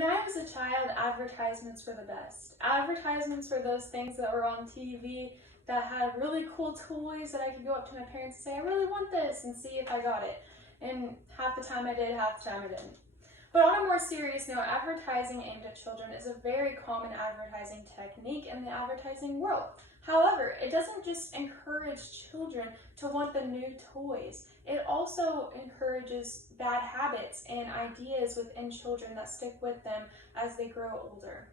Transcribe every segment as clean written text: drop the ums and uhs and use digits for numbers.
When I was a child, advertisements were the best. Advertisements were those things that were on TV that had really cool toys that I could go up to my parents and say, I really want this, and see if I got it. And half the time I did, half the time I didn't. But on a more serious note, advertising aimed at children is a very common advertising technique in the advertising world. However, it doesn't just encourage children to want the new toys. It also encourages bad habits and ideas within children that stick with them as they grow older.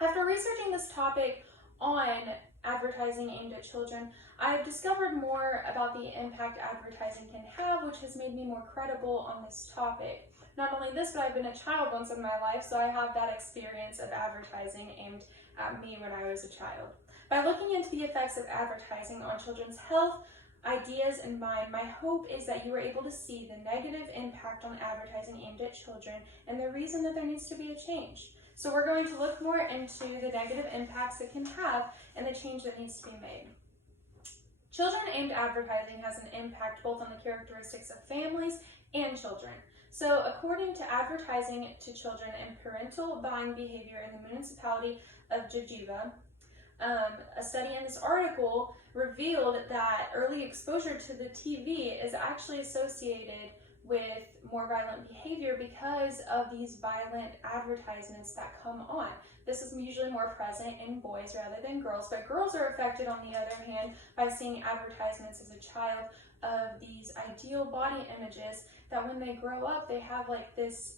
After researching this topic on advertising aimed at children, I've discovered more about the impact advertising can have, which has made me more credible on this topic. Not only this, but I've been a child once in my life, so I have that experience of advertising aimed at me when I was a child. By looking into the effects of advertising on children's health, ideas, and mind, my hope is that you are able to see the negative impact on advertising aimed at children and the reason that there needs to be a change. So we're going to look more into the negative impacts it can have and the change that needs to be made. Children-aimed advertising has an impact both on the characteristics of families and children. So according to Advertising to Children and Parental Buying Behavior in the Municipality of Jejeva, a study in this article revealed that early exposure to the TV is actually associated with more violent behavior because of these violent advertisements that come on. This is usually more present in boys rather than girls, but girls are affected on the other hand by seeing advertisements as a child of these ideal body images that when they grow up they have like this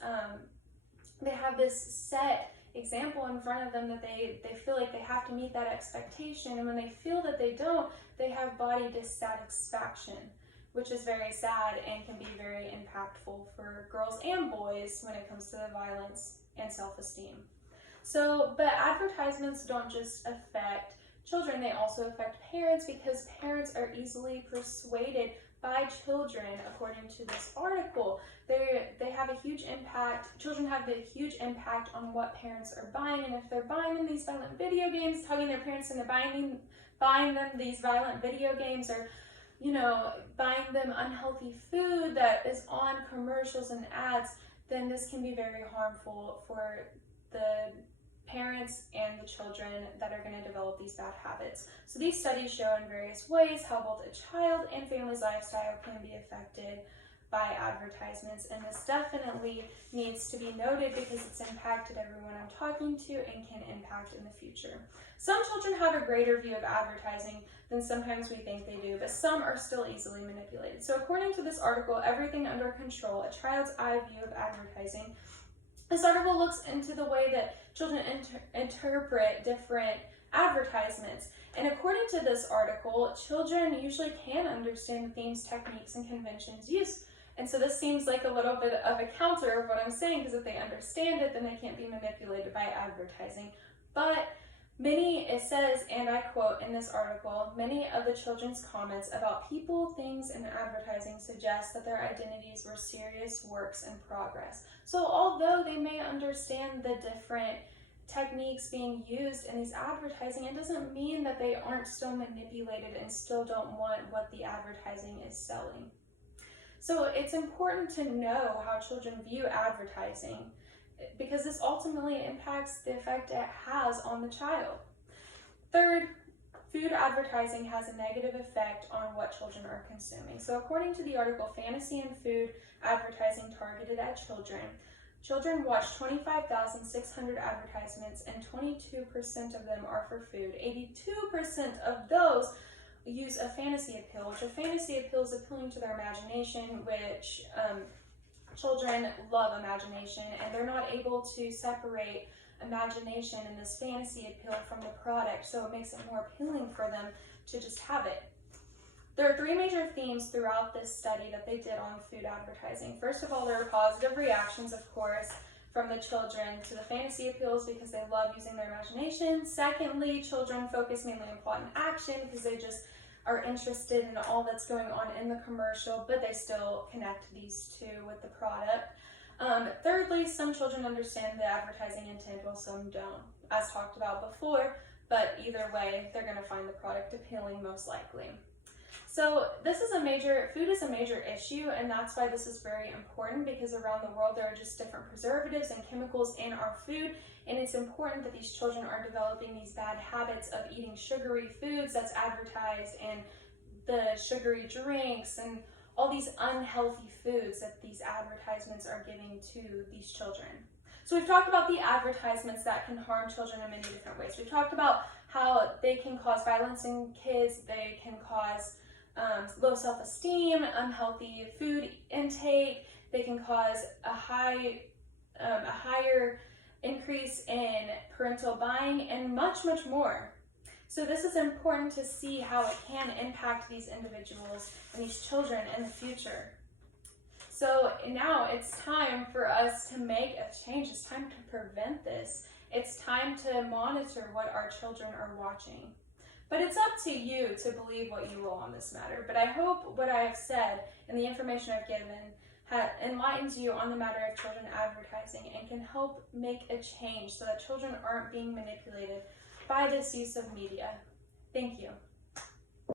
set example in front of them that they feel like they have to meet that expectation, and when they feel that they don't, they have body dissatisfaction, which is very sad and can be very impactful for girls and boys when it comes to the violence and self-esteem. So, but advertisements don't just affect children, they also affect parents because parents are easily persuaded by children, according to this article. They have a huge impact, children have a huge impact on what parents are buying, and if they're buying them these violent video games, tugging their parents into buying them these violent video games, or buying them unhealthy food that is on commercials and ads, then this can be very harmful for the parents and the children that are going to develop these bad habits. So these studies show in various ways how both a child and family's lifestyle can be affected by advertisements, and this definitely needs to be noted because it's impacted everyone I'm talking to and can impact in the future. Some children have a greater view of advertising than sometimes we think they do, but some are still easily manipulated. So according to this article, Everything Under Control, A Child's Eye View of Advertising, this article looks into the way that children interpret different advertisements. And according to this article, children usually can understand the themes, techniques, and conventions used. And so this seems like a little bit of a counter of what I'm saying, because if they understand it, then they can't be manipulated by advertising. But it says, and I quote in this article, many of the children's comments about people, things, and advertising suggest that their identities were serious works in progress. So although they may understand the different techniques being used in these advertising, it doesn't mean that they aren't still manipulated and still don't want what the advertising is selling. So it's important to know how children view advertising, because this ultimately impacts the effect it has on the child. Third, food advertising has a negative effect on what children are consuming. So according to the article, Fantasy and Food Advertising Targeted at Children watch 25,600 advertisements, and 22% of them are for food. 82% of those use a fantasy appeal, which a fantasy appeal is appealing to their imagination, which children love imagination, and they're not able to separate imagination and this fantasy appeal from the product, so it makes it more appealing for them to just have it. There are three major themes throughout this study that they did on food advertising. First of all, there are positive reactions, of course, from the children to the fantasy appeals because they love using their imagination. Secondly, children focus mainly on plot and action because they just are interested in all that's going on in the commercial, but they still connect these two with the product. Thirdly, some children understand the advertising intent while some don't, as talked about before, but either way, they're going to find the product appealing most likely. So food is a major issue, and that's why this is very important, because around the world there are just different preservatives and chemicals in our food, and it's important that these children are developing these bad habits of eating sugary foods that's advertised, and the sugary drinks, and all these unhealthy foods that these advertisements are giving to these children. So we've talked about the advertisements that can harm children in many different ways. We've talked about how they can cause violence in kids, they can cause low self-esteem, unhealthy food intake, they can cause a higher increase in parental buying, and much, much more. So this is important to see how it can impact these individuals and these children in the future. So now it's time for us to make a change. It's time to prevent this. It's time to monitor what our children are watching. But it's up to you to believe what you will on this matter. But I hope what I have said and the information I've given enlightens you on the matter of children advertising, and can help make a change so that children aren't being manipulated by this use of media. Thank you.